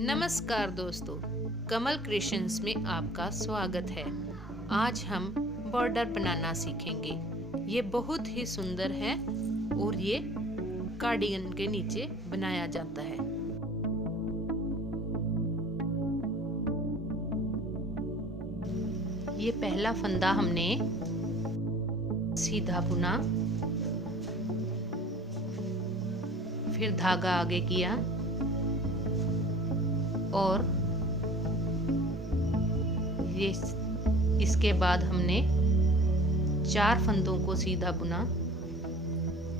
नमस्कार दोस्तों, कमल क्रिएशंस में आपका स्वागत है। आज हम बॉर्डर बनाना सीखेंगे। ये बहुत ही सुंदर है और ये कार्डिगन के नीचे बनाया जाता है। ये पहला फंदा हमने सीधा बुना, फिर धागा आगे किया और ये इसके बाद हमने 4 फंदों को सीधा बुना,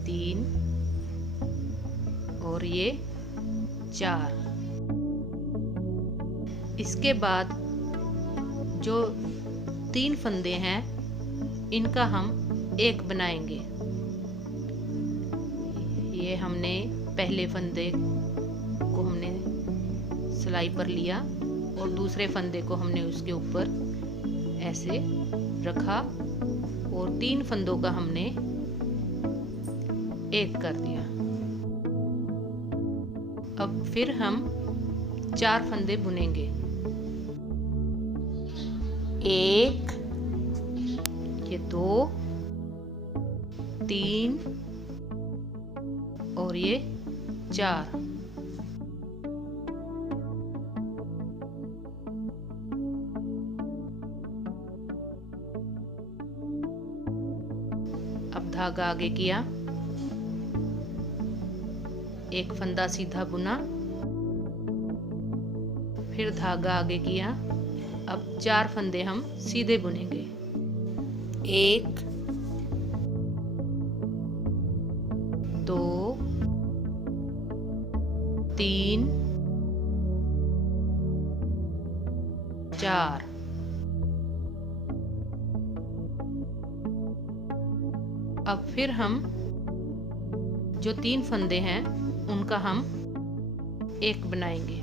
3 और ये 4। इसके बाद जो 3 फंदे हैं इनका हम एक बनाएंगे। ये हमने पहले फंदे को हमने सिलाई पर लिया और दूसरे फंदे को हमने उसके ऊपर ऐसे रखा और 3 फंदों का हमने एक कर दिया। अब फिर हम 4 फंदे बुनेंगे। 1, ये 2, 3 और ये 4। अब धागा आगे किया, एक फंदा सीधा बुना, फिर धागा आगे किया। अब 4 फंदे हम सीधे बुनेंगे। 1, 2, 3, 4। अब फिर हम जो 3 फंदे हैं उनका हम एक बनाएंगे।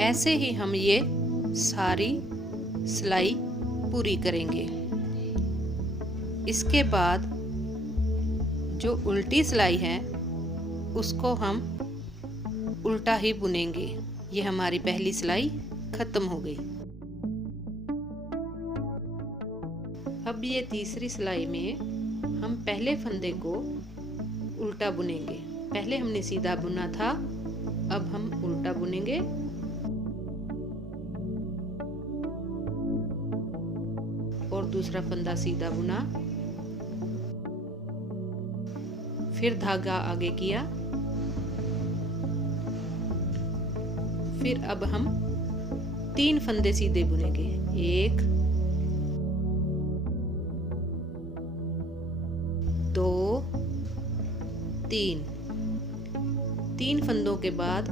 ऐसे ही हम ये सारी सिलाई पूरी करेंगे। इसके बाद जो उल्टी सिलाई है उसको हम उल्टा ही बुनेंगे। ये हमारी पहली सिलाई खत्म हो गई। अब ये तीसरी सिलाई में हम पहले फंदे को उल्टा बुनेंगे। पहले हमने सीधा बुना था, अब हम उल्टा बुनेंगे। और दूसरा फंदा सीधा बुना, फिर धागा आगे किया, फिर अब हम 3 फंदे सीधे बुनेंगे। 1, 2, 3 फंदों के बाद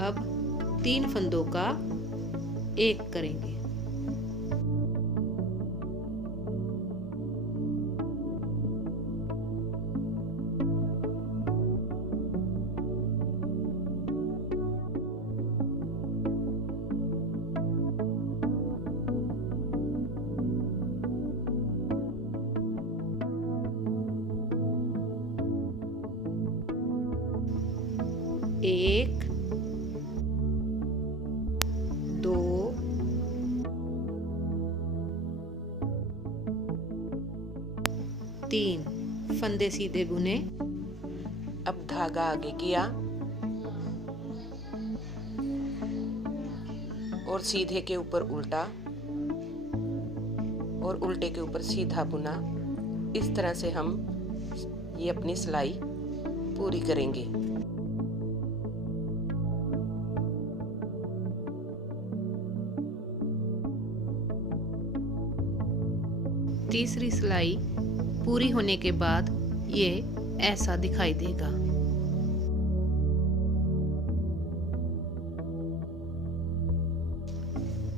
अब 3 फंदों का एक करेंगे। एक, 2, 3 फंदे सीधे बुने। अब धागा आगे किया और सीधे के ऊपर उल्टा और उल्टे के ऊपर सीधा बुना। इस तरह से हम ये अपनी सिलाई पूरी करेंगे। तीसरी सिलाई पूरी होने के बाद ये ऐसा दिखाई देगा।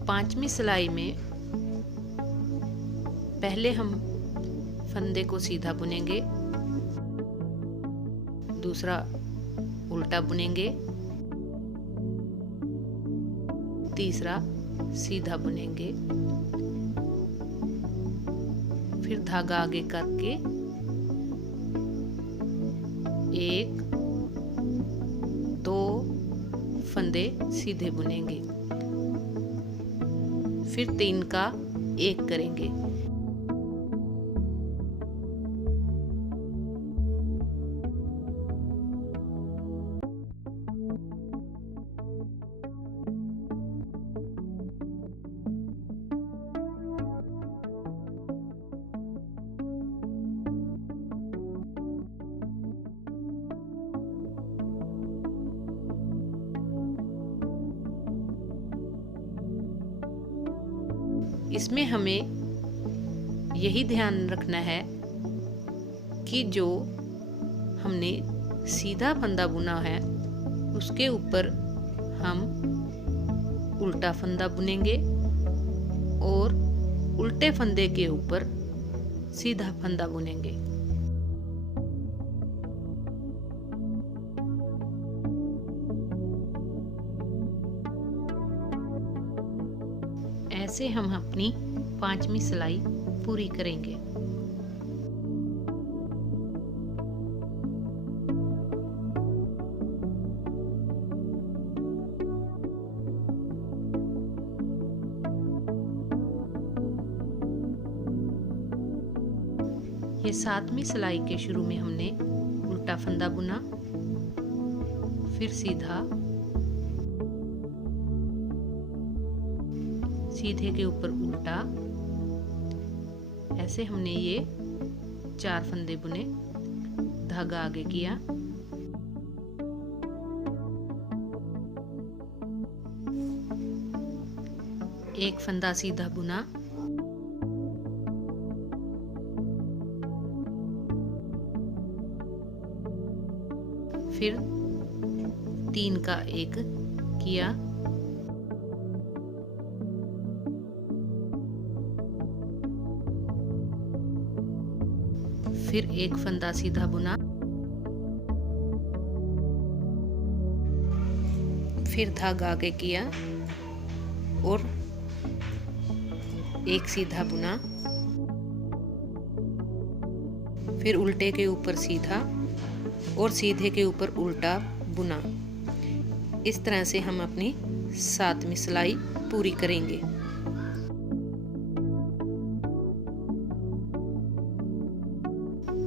पांचवी सिलाई में पहले हम फंदे को सीधा बुनेंगे, दूसरा उल्टा बुनेंगे, तीसरा सीधा बुनेंगे, फिर धागा आगे करके 1 2 फंदे सीधे बुनेंगे, फिर 3 का 1 करेंगे। इसमें हमें यही ध्यान रखना है कि जो हमने सीधा फंदा बुना है उसके ऊपर हम उल्टा फंदा बुनेंगे और उल्टे फंदे के ऊपर सीधा फंदा बुनेंगे। ऐसे हम अपनी 5वीं सिलाई पूरी करेंगे। ये 7वीं सिलाई के शुरू में हमने उल्टा फंदा बुना, फिर सीधा, सीधे के ऊपर उल्टा, ऐसे हमने ये 4 फंदे बुने, धागा आगे किया, एक फंदा सीधा बुना, फिर 3 का 1 किया, फिर एक फंदा सीधा बुना, फिर धागा आगे किया और एक सीधा बुना, फिर उल्टे के ऊपर सीधा और सीधे के ऊपर उल्टा बुना। इस तरह से हम अपनी 7वीं सिलाई पूरी करेंगे।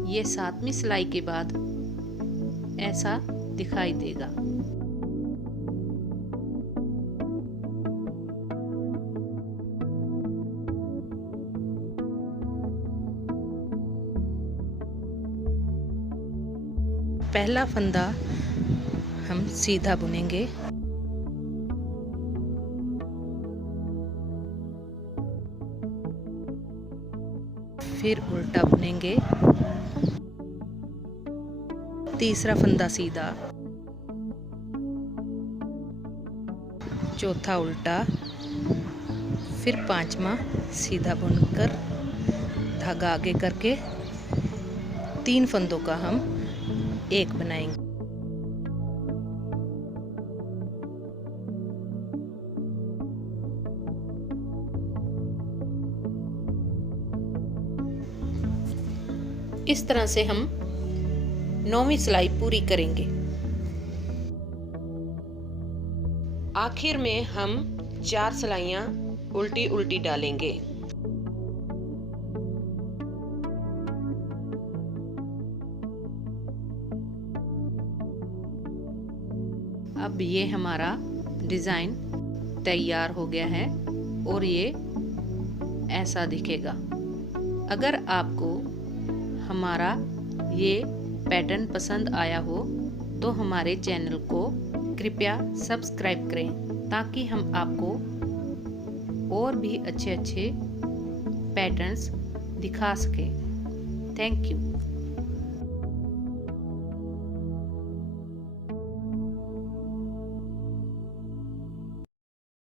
ये 7वीं सिलाई के बाद ऐसा दिखाई देगा। पहला फंदा हम सीधा बुनेंगे, फिर उल्टा बुनेंगे, तीसरा फंदा सीधा, चौथा उल्टा, फिर 5वां सीधा बुनकर धागा आगे करके 3 फंदों का हम 1 बनाएंगे। इस तरह से हम 9वीं सिलाई पूरी करेंगे। आखिर में हम 4 सिलाइयां उल्टी उल्टी डालेंगे। अब ये हमारा डिज़ाइन तैयार हो गया है और ये ऐसा दिखेगा। अगर आपको हमारा ये पैटर्न पसंद आया हो तो हमारे चैनल को कृपया सब्सक्राइब करें ताकि हम आपको और भी अच्छे अच्छे पैटर्न्स दिखा सकें। Thank you.